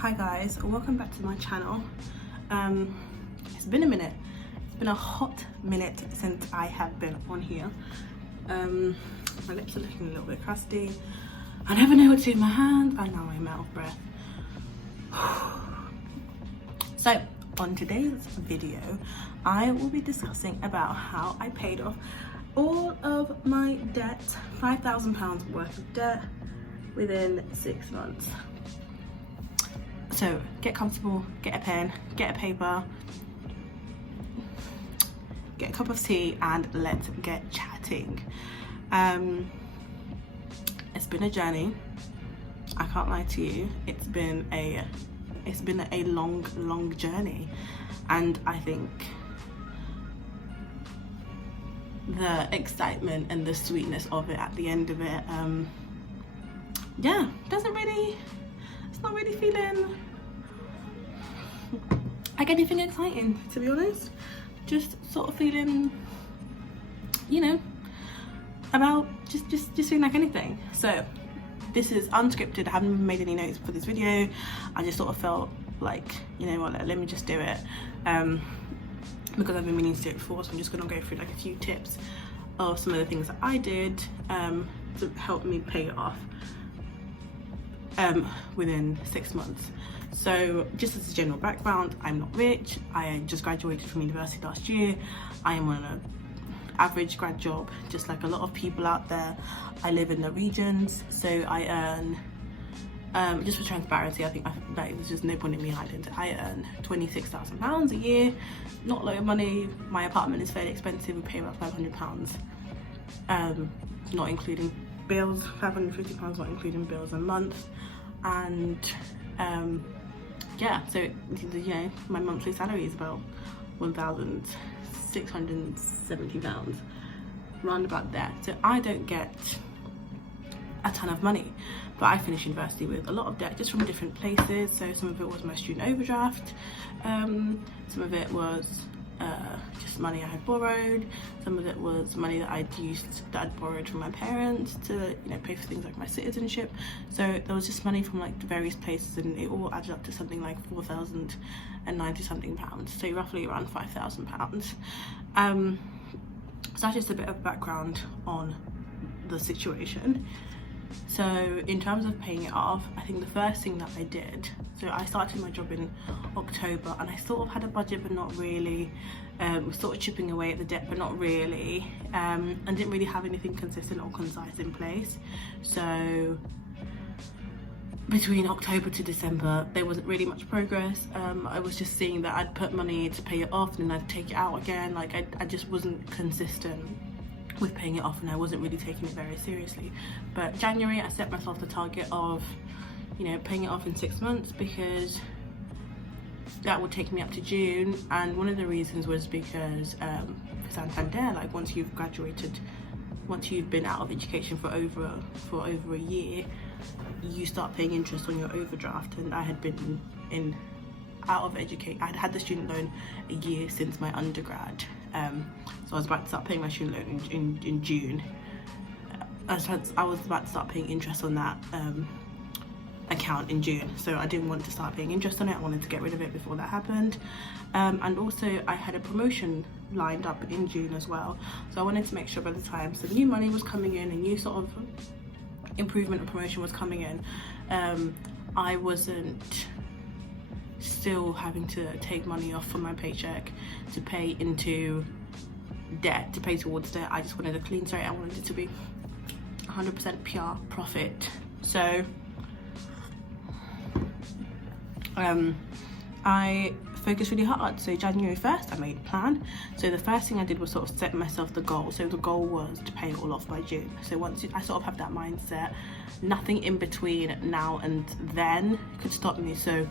Hi guys, welcome back to my channel. It's been a minute. It's been a hot minute since I have been on here. My lips are looking a little bit crusty. I never know what to do with my hands, and now I'm out of breath. So on today's video, I will be discussing about how I paid off all of my debt, £5,000 worth of debt within 6 months. So get comfortable, get a pen, get a paper, get a cup of tea, and let's get chatting. It's been a journey. I can't lie to you. It's been a long journey, and I think the excitement and the sweetness of it at the end of it, it's not really feeling like anything exciting, to be honest. Just sort of feeling, you know, about just feeling like anything. So this is unscripted. I haven't made any notes for this video. I just sort of felt like, you know what, let me just do it, because I've been meaning to do it before. So I'm just gonna go through like a few tips of some of the things that I did to help me pay it off within 6 months. So just as a general background, I'm not rich. I just graduated from university last year. I am on an average grad job, just like a lot of people out there. I live in the regions, so I earn, just for transparency, I think like, there's just no point in me hiding it. I earn £26,000 a year, not a lot of money. My apartment is fairly expensive. We pay about £500, not including bills, £550 not including bills a month. And yeah, so you know, my monthly salary is about £1,670, round about there. So I don't get a ton of money, but I finished university with a lot of debt just from different places. So some of it was my student overdraft, some of it was just money I had borrowed, some of it was money that I'd borrowed from my parents to, you know, pay for things like my citizenship. So there was just money from like various places, and it all added up to something like £4,090 something, so roughly around £5,000. So that's just a bit of background on the situation. So in terms of paying it off, I think the first thing that I did, so I started my job in October, and I sort of had a budget but not really, was sort of chipping away at the debt but not really, and didn't really have anything consistent or concise in place. So between October to December there wasn't really much progress. I was just seeing that I'd put money to pay it off and then I'd take it out again. Like I just wasn't consistent with paying it off, and I wasn't really taking it very seriously. But January I set myself the target of, you know, paying it off in 6 months, because that would take me up to June. And one of the reasons was because for Santander, like once you've graduated, once you've been out of education for over a year, you start paying interest on your overdraft. And I had been out of education. I'd had the student loan a year since my undergrad, so I was about to start paying my student loan in June. I was about to start paying interest on that account in June, so I didn't want to start paying interest on it. I wanted to get rid of it before that happened. And also I had a promotion lined up in June as well, so I wanted to make sure by the time some new money was coming in, a new sort of improvement and promotion was coming in, I wasn't still having to take money off from my paycheck to pay into debt, to pay towards debt. I just wanted a clean slate. I wanted it to be 100% pure profit. So I focused really hard. So January 1st I made a plan. So the first thing I did was sort of set myself the goal. So the goal was to pay it all off by June. So once I sort of have that mindset, nothing in between now and then could stop me. So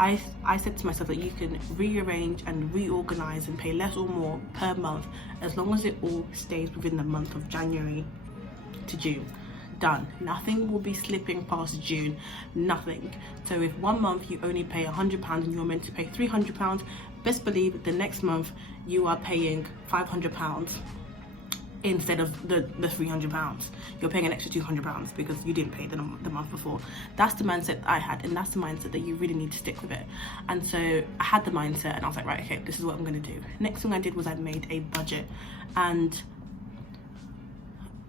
I said to myself that you can rearrange and reorganize and pay less or more per month, as long as it all stays within the month of January to June. Done. Nothing will be slipping past June, nothing. So if 1 month you only pay £100 and you're meant to pay £300, best believe the next month you are paying £500 instead of the £300. You're paying an extra £200 because you didn't pay the month before. That's the mindset I had, and that's the mindset that you really need to stick with it. And so I had the mindset, and I was like, right, okay, this is what I'm going to do. Next thing I did was I made a budget, and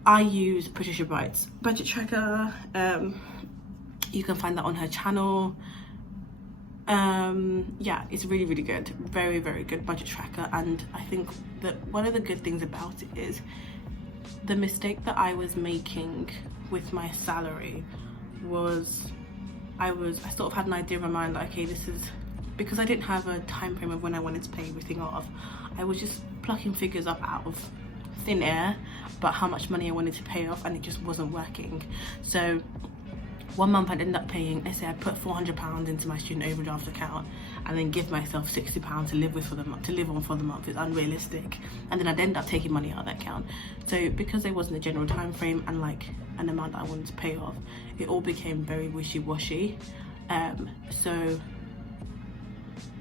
I use Patricia Bright's budget tracker. You can find that on her channel. Yeah, it's really, really good. Very, very good budget tracker. And I think that one of the good things about it is the mistake that I was making with my salary was I sort of had an idea in my mind that, okay, this is because I didn't have a time frame of when I wanted to pay everything off. I was just plucking figures up out of thin air about how much money I wanted to pay off, and it just wasn't working. So one month I'd end up paying, let's say I put £400 into my student overdraft account and then give myself £60 to live with for the month, to live on for the month. It's unrealistic. And then I'd end up taking money out of that account. So because there wasn't a general time frame and like an amount that I wanted to pay off, it all became very wishy-washy. So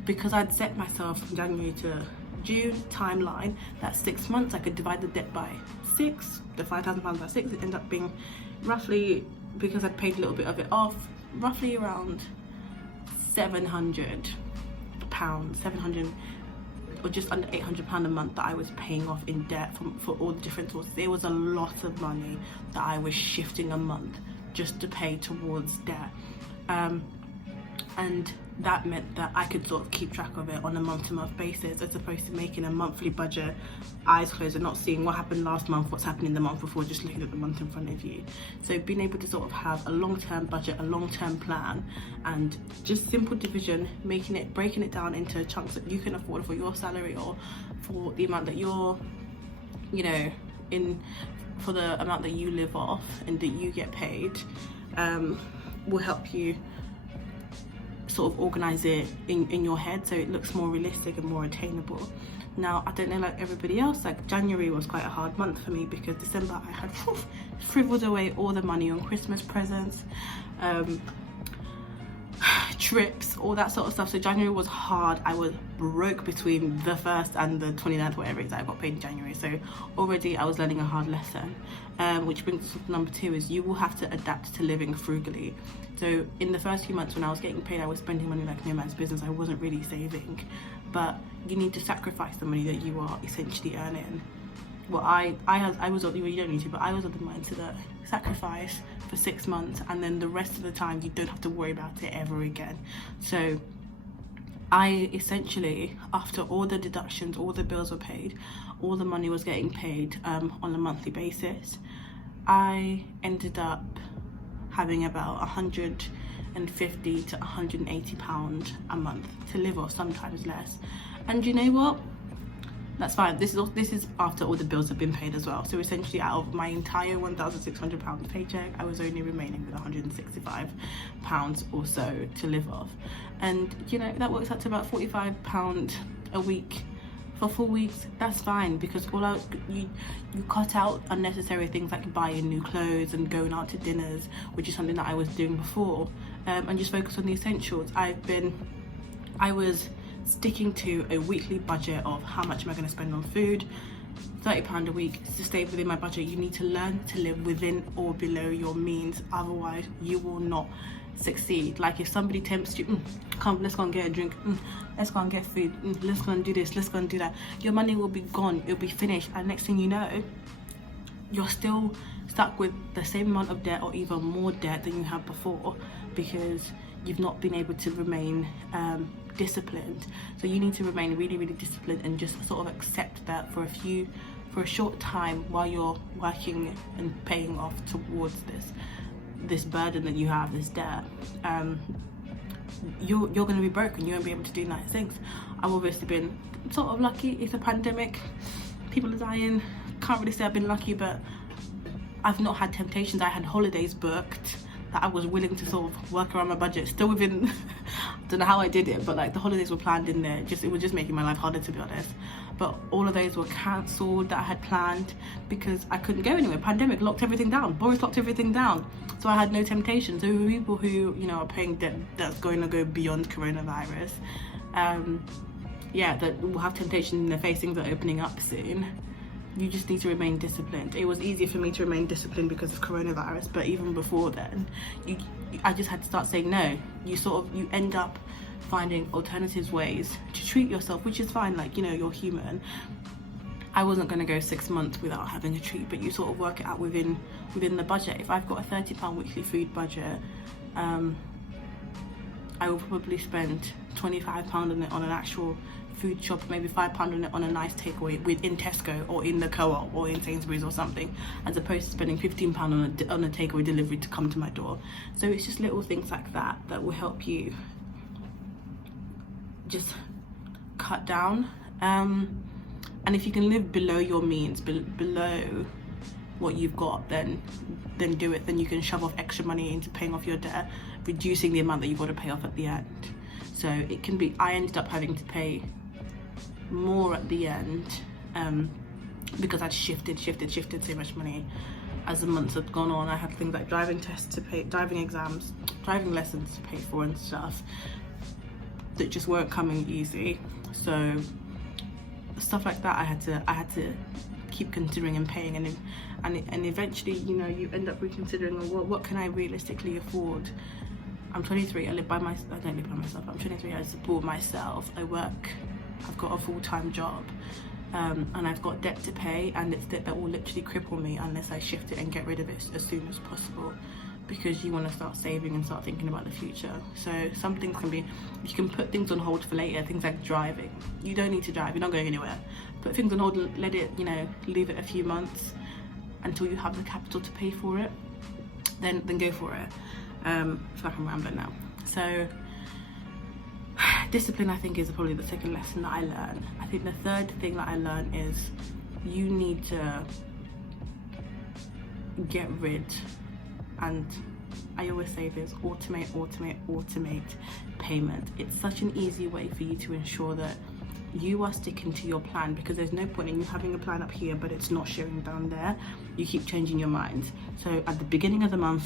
because I'd set myself from January to June timeline, that's 6 months, I could divide the debt by 6, the £5,000 by 6, it ended up being roughly, because I'd paid a little bit of it off, roughly around £700, 700 or just under £800 a month that I was paying off in debt for all the different sources. It was a lot of money that I was shifting a month just to pay towards debt. And that meant that I could sort of keep track of it on a month-to-month basis, as opposed to making a monthly budget, eyes closed, and not seeing what happened last month, what's happening the month before, just looking at the month in front of you. So being able to sort of have a long-term budget, a long-term plan, and just simple division, breaking it down into chunks that you can afford for your salary or for the amount that you're, you know, for the amount that you live off and that you get paid, will help you sort of organize it in your head so it looks more realistic and more attainable. Now, I don't know, like everybody else, like January was quite a hard month for me because December I had frivoled away all the money on Christmas presents, trips, all that sort of stuff. So January was hard. I was broke between the 1st and the 29th, whatever it is, that I got paid in January. So already I was learning a hard lesson, which brings us to number 2, is you will have to adapt to living frugally. So in the first few months when I was getting paid, I was spending money like no man's business. I wasn't really saving, but you need to sacrifice the money that you are essentially earning. Well, I was, you don't need to, but I was of the mindset that sacrifice for 6 months and then the rest of the time you don't have to worry about it ever again. So I essentially, after all the deductions, all the bills were paid, all the money was getting paid on a monthly basis, I ended up having about £150 to £180 a month to live off, sometimes less. And you know what? That's fine. This is after all the bills have been paid as well. So essentially, out of my entire £1,600 paycheck, I was only remaining with £165 or so to live off. And you know, that works out to about £45 a week for 4 weeks. That's fine, because you cut out unnecessary things like buying new clothes and going out to dinners, which is something that I was doing before, and just focus on the essentials. I was sticking to a weekly budget of how much am I going to spend on food, £30 a week to stay within my budget. You need to learn to live within or below your means, otherwise you will not succeed. Like if somebody tempts you, come, let's go and get a drink, let's go and get food, let's go and do this, let's go and do that, your money will be gone, it'll be finished, and next thing you know, you're still stuck with the same amount of debt or even more debt than you had before, because you've not been able to remain disciplined. So you need to remain really, really disciplined and just sort of accept that for a short time while you're working and paying off towards this burden that you have, this debt. You're going to be broken. You won't be able to do nice things. I've obviously been sort of lucky. It's a pandemic, people are dying. Can't really say I've been lucky, but I've not had temptations. I had holidays booked that I was willing to sort of work around my budget, still within I don't know how I did it, but like the holidays were planned in there. It was just making my life harder, to be honest. But all of those were cancelled that I had planned because I couldn't go anywhere. Pandemic locked everything down. Boris locked everything down. So I had no temptation. So people who, you know, are paying debt that's going to go beyond coronavirus, yeah, that will have temptation in their face, things are opening up soon. you just need to remain disciplined. It was easier for me to remain disciplined because of coronavirus, but even before then, I just had to start saying no. You end up finding alternative ways to treat yourself, which is fine, like, you know, you're human. I wasn't going to go 6 months without having a treat, but you sort of work it out within the budget. If I've got a £30 weekly food budget, I will probably spend £25 on it on an actual food shop, maybe £5 on it on a nice takeaway in Tesco or in the Co-op or in Sainsbury's or something, as opposed to spending £15 on a takeaway delivery to come to my door. So it's just little things like that that will help you just cut down. And if you can live below your means, below what you've got, then do it. Then you can shove off extra money into paying off your debt, reducing the amount that you've got to pay off at the end. So it can be, I ended up having to pay more at the end because I'd shifted so much money as the months had gone on. I had things like driving tests to pay, driving exams, driving lessons to pay for and stuff that just weren't coming easy. So stuff like that I had to keep considering and paying, and eventually, you know, you end up reconsidering, well, what can I realistically afford? I'm 23, I don't live by myself, I'm 23, I support myself, I work, I've got a full-time job, and I've got debt to pay, and it's debt that will literally cripple me unless I shift it and get rid of it as soon as possible, because you want to start saving and start thinking about the future. So some things can be, you can put things on hold for later, things like driving. You don't need to drive, you're not going anywhere. Put things on hold and let it, you know, leave it a few months until you have the capital to pay for it, then go for it. I feel like I'm rambling now. So discipline, I think, is probably the second lesson that I learned. I think the third thing that I learned is you need to get rid, and I always say this, automate payment. It's such an easy way for you to ensure that you are sticking to your plan, because there's no point in you having a plan up here but it's not showing down there. You keep changing your mind. So at the beginning of the month,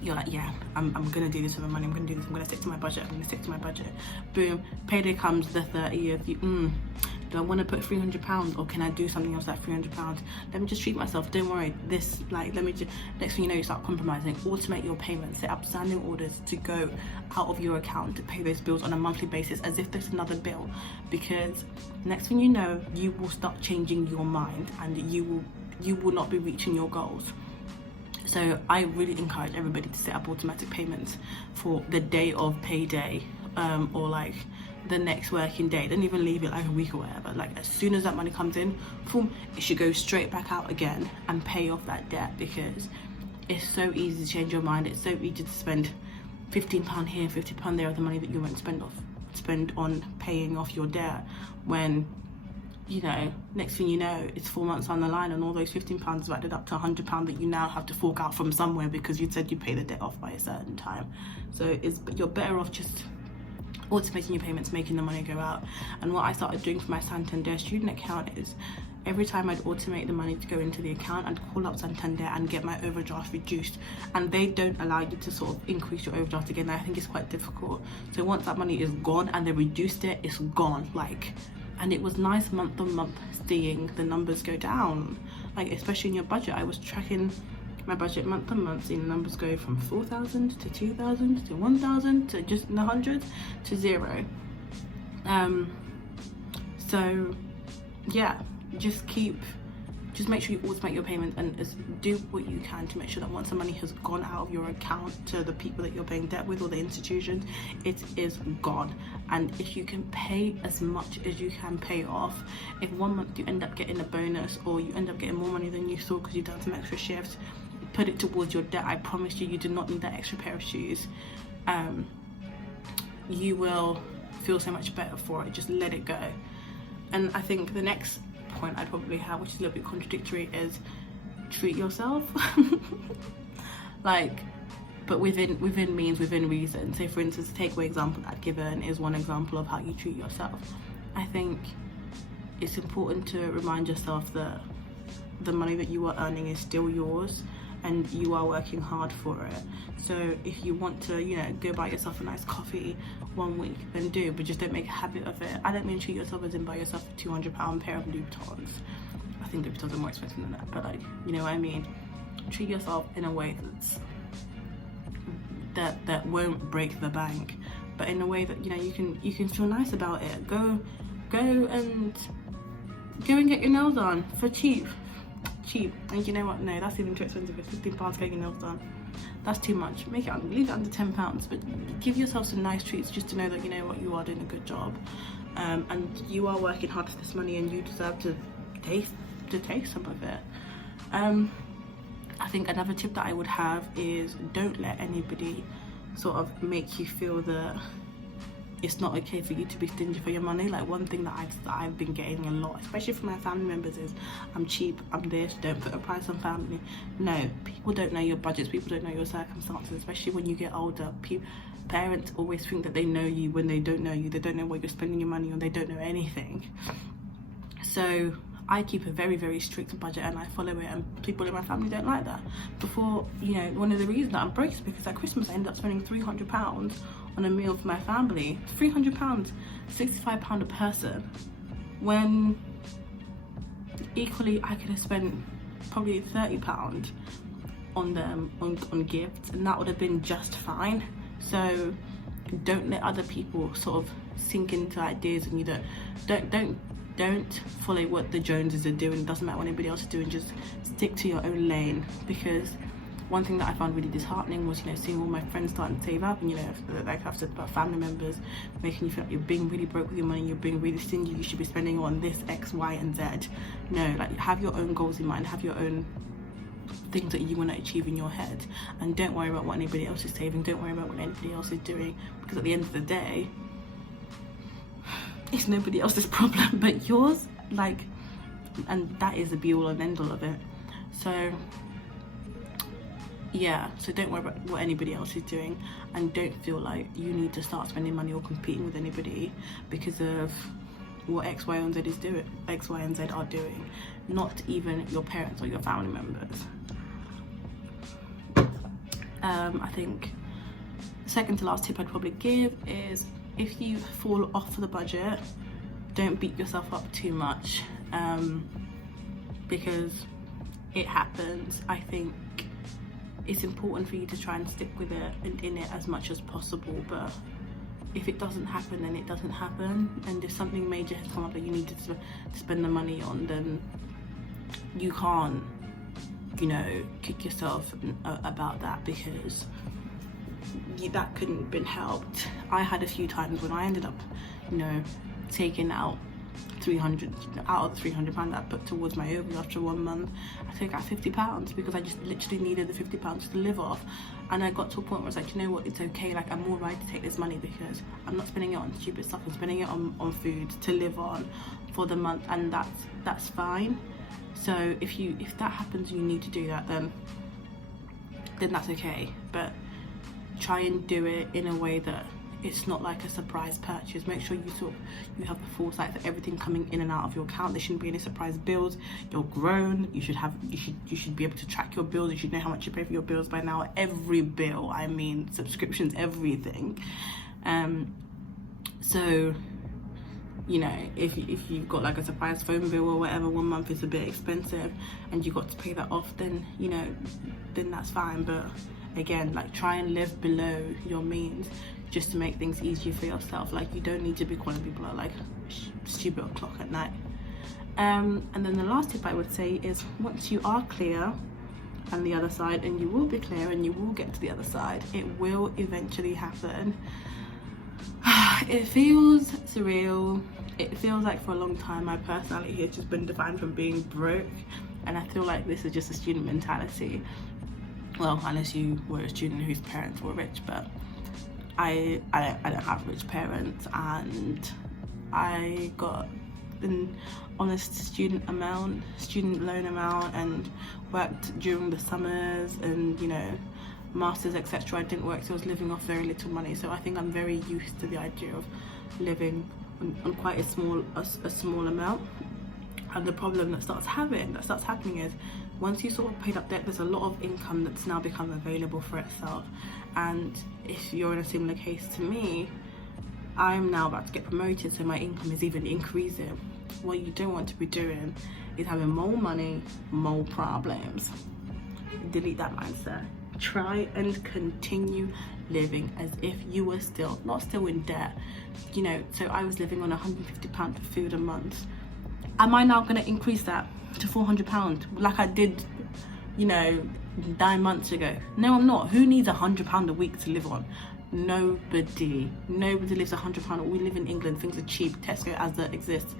you're like, yeah, I'm gonna do this with my money, I'm gonna do this, I'm gonna stick to my budget, Boom, payday comes the 30th, do I want to put £300 or can I do something else like £300? Let me just treat myself, don't worry, this, like, let me just, next thing you know, you start compromising. Automate your payments, set up standing orders to go out of your account to pay those bills on a monthly basis as if there's another bill, because next thing you know, you will start changing your mind and you will not be reaching your goals. So I really encourage everybody to set up automatic payments for the day of payday, or like the next working day. Don't even leave it like a week or whatever. Like as soon as that money comes in, boom, it should go straight back out again and pay off that debt, because it's so easy to change your mind. It's so easy to spend £15 here, £50 there of the money that you won't spend on paying off your debt, when, you know, next thing you know, it's 4 months down the line and all those £15 have added up to £100 that you now have to fork out from somewhere because you said you'd pay the debt off by a certain time. So you're better off just automating your payments, making the money go out. And what I started doing for my Santander student account is every time I'd automate the money to go into the account, I'd call up Santander and get my overdraft reduced. And they don't allow you to sort of increase your overdraft again. I think it's quite difficult. So once that money is gone and they reduced it, it's gone. Like, and it was nice month on month seeing the numbers go down. Like, especially in your budget, I was tracking my budget month on month, seeing the numbers go from 4,000 to 2,000 to 1,000 to just in the hundreds to zero. So yeah, just make sure you automate your payments and do what you can to make sure that once the money has gone out of your account to the people that you're paying debt with or the institutions, it is gone. And if you can pay as much as you can pay off, if 1 month you end up getting a bonus or you end up getting more money than you thought because you've done some extra shifts, put it towards your debt. I promise you, you do not need that extra pair of shoes. You will feel so much better for it. Just let it go. And I think the next point I'd probably have, which is a little bit contradictory, is treat yourself. Like, but within means, within reason. So for instance, the takeaway example I'd given is one example of how you treat yourself. I think it's important to remind yourself that the money that you are earning is still yours and you are working hard for it. So if you want to, you know, go buy yourself a nice coffee 1 week, then do, but just don't make a habit of it. I don't mean treat yourself as in buy yourself a £200 pair of Louboutins. think the hotels are more expensive than that, but like, you know what I mean. Treat yourself in a way that won't break the bank, but in a way that, you know, you can feel nice about it. Go and get your nails done for cheap. And you know what, no, that's even too expensive. It's £15 getting your nails done. That's too much. Leave it under £10, but give yourself some nice treats just to know that, you know what, you are doing a good job, and you are working hard for this money, and you deserve to taste some of it. I think another tip that I would have is, don't let anybody sort of make you feel that it's not okay for you to be stingy for your money. Like, one thing that I've been getting a lot, especially from my family members, is I'm cheap, I'm this, don't put a price on family. No, people don't know your budgets, people don't know your circumstances, especially when you get older. Parents always think that they know you when they don't know you. They don't know what you're spending your money on, they don't know anything. So I keep a very, very strict budget, and I follow it, and people in my family don't like that. Before, you know, one of the reasons that I'm broke is because at Christmas I ended up spending £300 on a meal for my family. £300, £65 a person, when equally I could have spent probably £30 on them, on gifts, and that would have been just fine. So don't let other people sort of sink into ideas, and you don't follow what the Joneses are doing. It doesn't matter what anybody else is doing, just stick to your own lane. Because one thing that I found really disheartening was, you know, seeing all my friends starting to save up, and, you know, like I've said about family members, making you feel like you're being really broke with your money, you're being really stingy, you should be spending on this, X, Y, and Z. No, like, have your own goals in mind, have your own things that you want to achieve in your head, and don't worry about what anybody else is saving, don't worry about what anybody else is doing, because at the end of the day, it's nobody else's problem but yours. Like, and that is the be all and end all of it. So yeah, so don't worry about what anybody else is doing, and don't feel like you need to start spending money or competing with anybody because of what X, Y, and Z are doing. Not even your parents or your family members. I think the second to last tip I'd probably give is, if you fall off the budget, don't beat yourself up too much, because it happens. I think it's important for you to try and stick with it and in it as much as possible, but if it doesn't happen, then it doesn't happen. And if something major has come up that you need to spend the money on, then you can't, you know, kick yourself about that, because that couldn't have been helped. I had a few times when I ended up, you know, taking out 300 out of the £300 I put towards my overdraft after 1 month. I took out £50 because I just literally needed the £50 to live off, and I got to a point where I was like, you know what, it's okay, like, I'm all right to take this money because I'm not spending it on stupid stuff, I'm spending it on food to live on for the month, and that's fine. So if that happens, you need to do that, then that's okay, but try and do it in a way that it's not like a surprise purchase. Make sure you have the foresight for everything coming in and out of your account. There shouldn't be any surprise bills. You're grown, you should be able to track your bills. You should know how much you pay for your bills by now. Every bill, I mean, subscriptions, everything. So, you know, if you've got like a surprise phone bill or whatever, 1 month is a bit expensive and you got to pay that off, then, you know, then that's fine. But again, like, try and live below your means just to make things easier for yourself. Like, you don't need to be calling people at like stupid o'clock at night. And then the last tip I would say is, once you are clear on the other side, and you will be clear and you will get to the other side, it will eventually happen. It feels surreal. It feels like for a long time my personality has just been defined from being broke, and I feel like this is just a student mentality. Well, unless you were a student whose parents were rich, but I don't have rich parents, and I got an honest student loan amount, and worked during the summers, and, you know, masters, etc. I didn't work, so I was living off very little money. So I think I'm very used to the idea of living on quite a small amount. And the problem that starts happening is, once you sort of paid up debt, there's a lot of income that's now become available for itself. And if you're in a similar case to me, I'm now about to get promoted, so my income is even increasing. What you don't want to be doing is having more money, more problems. Delete that mindset. Try and continue living as if you were not still in debt. You know, so I was living on £150 for food a month. Am I now going to increase that to £400 like I did, you know, 9 months ago? No, I'm not. Who needs £100 a week to live on? Nobody lives £100. We live in England, things are cheap. Tesco as that exists.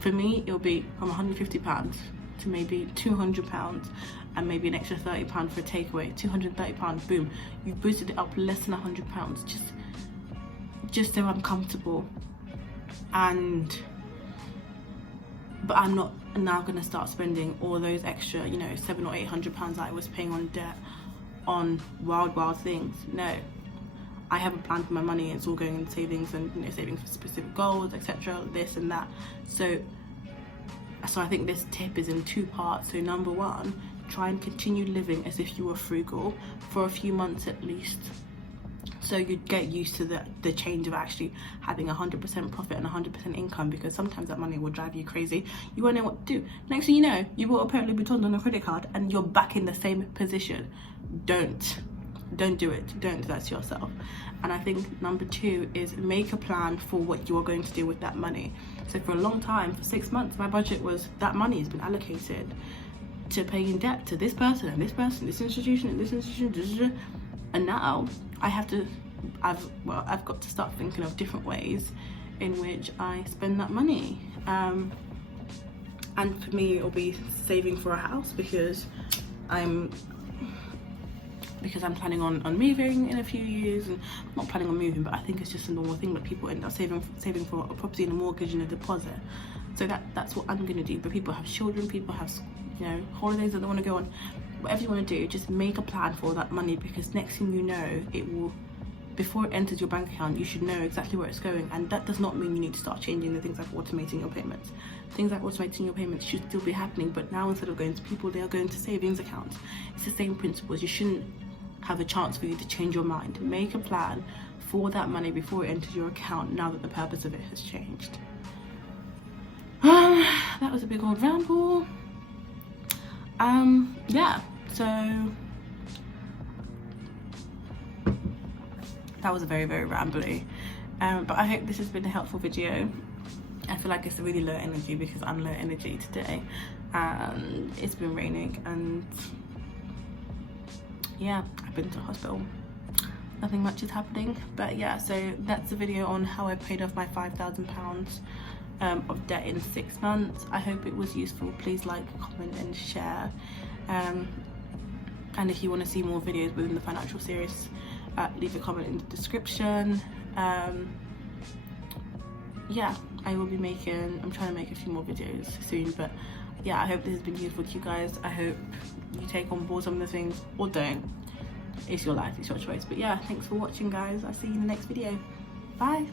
For me, it'll be from £150 to maybe £200, and maybe an extra £30 for a takeaway. £230, boom, you've boosted it up less than £100 just so I'm comfortable. But I'm not now going to start spending all those extra, you know, £700 or £800 that I was paying on debt on wild things. No, I have a plan for my money. It's all going in savings, and, you know, saving for specific goals, etc., this and that. So I think this tip is in 2 parts. So number 1, try and continue living as if you were frugal for a few months at least, so you'd get used to the change of actually having 100% profit and 100% income, because sometimes that money will drive you crazy. You won't know what to do. Next thing you know, you bought a pair of Louboutins on a credit card and you're back in the same position. Don't do it. Don't do that to yourself. And I think number 2 is make a plan for what you are going to do with that money. So for a long time, for 6 months, my budget was that money has been allocated to paying debt to this person and this person, this institution and this institution, and now I've got to start thinking of different ways in which I spend that money. And for me, it'll be saving for a house, because I'm planning on moving in a few years, and I'm not planning on moving, but I think it's just a normal thing that people end up saving for a property and a mortgage and a deposit. So that's what I'm going to do. But people have children, people have, you know, holidays that they want to go on. Whatever you want to do, just make a plan for that money, because next thing you know, it will, before it enters your bank account, you should know exactly where it's going. And that does not mean you need to start changing the things like automating your payments. Things like automating your payments should still be happening, but now instead of going to people, they are going to savings accounts. It's the same principles. You shouldn't have a chance for you to change your mind. Make a plan for that money before it enters your account, now that the purpose of it has changed. That was a big old ramble. Yeah, so that was a very rambly, but I hope this has been a helpful video. I feel like it's really low energy because I'm low energy today, and it's been raining, and yeah, I've been to hospital. Nothing much is happening, but yeah, so that's the video on how I paid off my £5,000 of debt in 6 months. I hope it was useful. Please like, comment and share, and if you want to see more videos within the financial series, leave a comment in the description. Yeah, I will be I'm trying to make a few more videos soon, but yeah, I hope this has been useful to you guys. I hope you take on board some of the things, or don't. It's your life, it's your choice. But yeah, thanks for watching, guys. I'll see you in the next video. Bye.